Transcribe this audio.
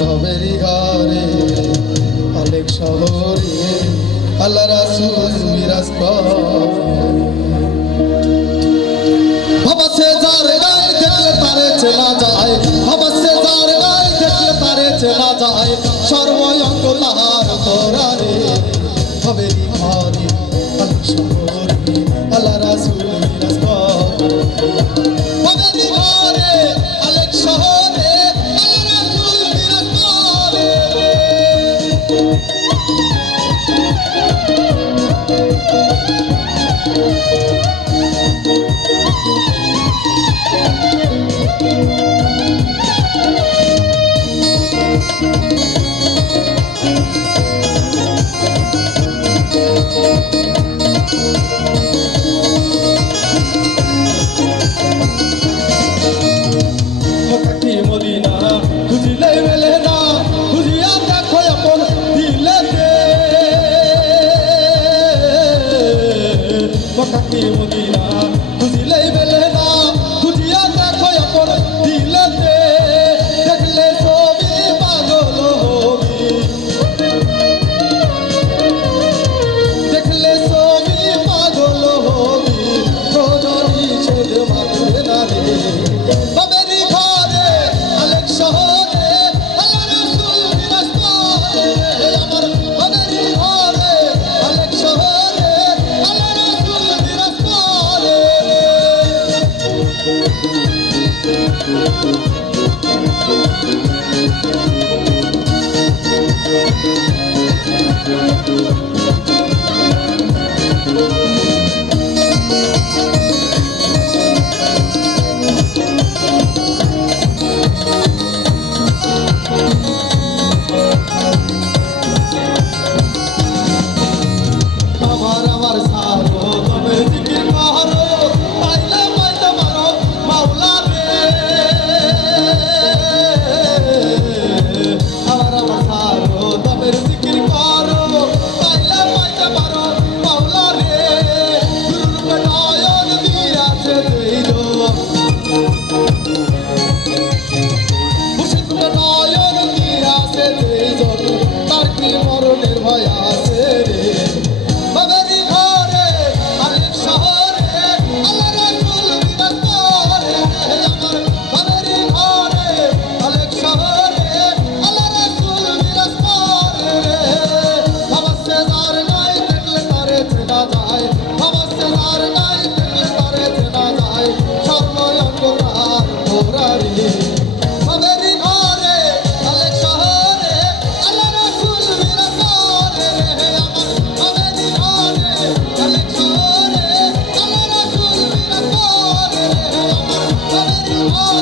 ভবেরি ঘরে আলেক শহরে আল্লাহ রাসূল মিরাজ করে ভাবছে যার গায়ে দেখলে তারে চেনা যায় ভাবছে যার গায়ে দেখলে তারে চেনা যায় সর্বঙ্গ তাহার তোরারে ভবেরি ঘরে আলেক শহরে আল্লাহ রাসূল মিরাজ করে ভবেরি ঘরে আলেক শহরে আল্লাহ রাসূল মিরাজ করে মদিনা খুঁজিলে মেলে না খুঁজিয়া দেখো আপন দিলেতে মক্কা মদিনা খুঁজিলে মেলে না খুঁজিয়া দেখো আপন দিলেতে দেখলে ছবি পাগল হবি দেখলে ছবি পাগল হবি কোনো নিষেধ মানবে না রে ভবেরি ঘরে আলেক শহরে আল্লাহ রাসূল মিরাজ করে আমার ভবেরি ঘরে আলেক শহরে আল্লাহ রাসূল মিরাজ করে আমার সারো তবে জিকির করো পাইলে পাইতে পারো মাওলা রে আমার সারো তবে জিকির করো পাইলে পাইতে পারো মাওলা রে গুরুর নয়ন দিয়াছে দেইলো মুর্শিদ নয়ন দিয়াছে দেইলো তার কি মরণের ভয় আছে রে ভবেরি ঘরে আলেক শহরে আল্লাহ রাসূল মিরাজ করে আমার ভবেরি ঘরে আলেক শহরে আল্লাহ রাসূল মিরাজ করে ভাবছে যার গায়ে দেখলে তারে চেনা যায় ভাবছে যার গায়ে দেখলে তারে চেনা যায় সর্বঙ্গ তাহার তোরারে ভবেরি ঘরে আলেক শহরে আল্লাহ রাসূল মিরাজ করে আমার ভবেরি ঘরে আলেক শহরে আল্লাহ রাসূল মিরাজ করে আমার ভবেরি ঘরে